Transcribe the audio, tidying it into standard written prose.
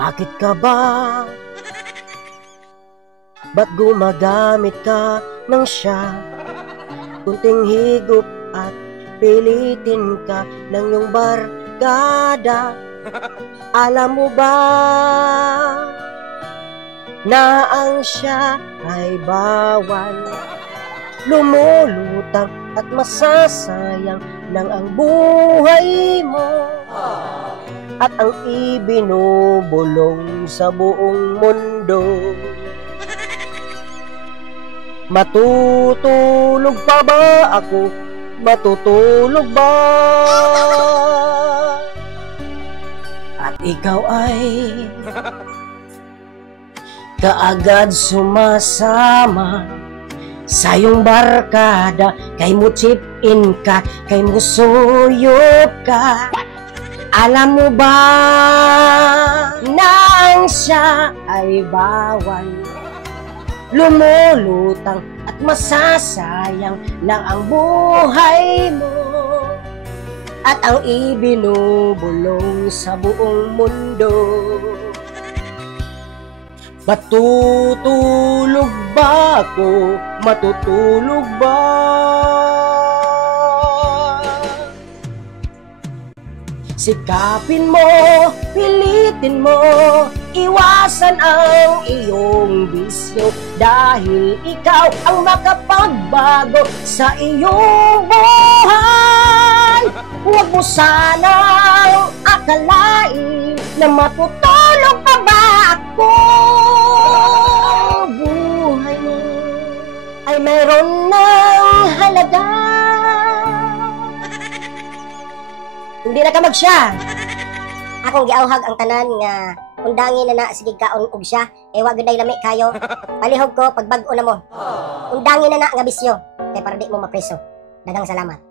Bakit ka ba? Ba't gumagamit ka ng siya? Kunting higop at pilitin ka ng iyong barkada. Alam mo ba na ang siya ay bawal? Lumulutang at masasayang ng ang buhay mo at ang ibinubulong sa buong mundo. Matutulog pa ba ako? Matutulog ba? At ikaw ay kaagad sumasama sa iyong barkada. Kay mo chip in ka, kay mo suyop ka. Alam mo ba na ang siya ay bawal? Lumulutang at masasayang lang ang buhay mo at ang ibinubulong sa buong mundo. Matutulog ba ako? Matutulog ba? Sikapin mo, pilitin mo, iwasan ang iyong bisyo dahil ikaw ang makapagbago sa iyong buhay. Huwag mo sanang akalain na matutulog pa ba ako. Buhay mo ay mayroon ng halaga. Hindi na ka magsya. Akong giauhag ang tanan nga undangin na sige kaon og siya, wa gyud lami kayo. Palihog ko pagbag-o na mo. Undangin na nga bisyo kay para di mo mapreso. Daghang salamat.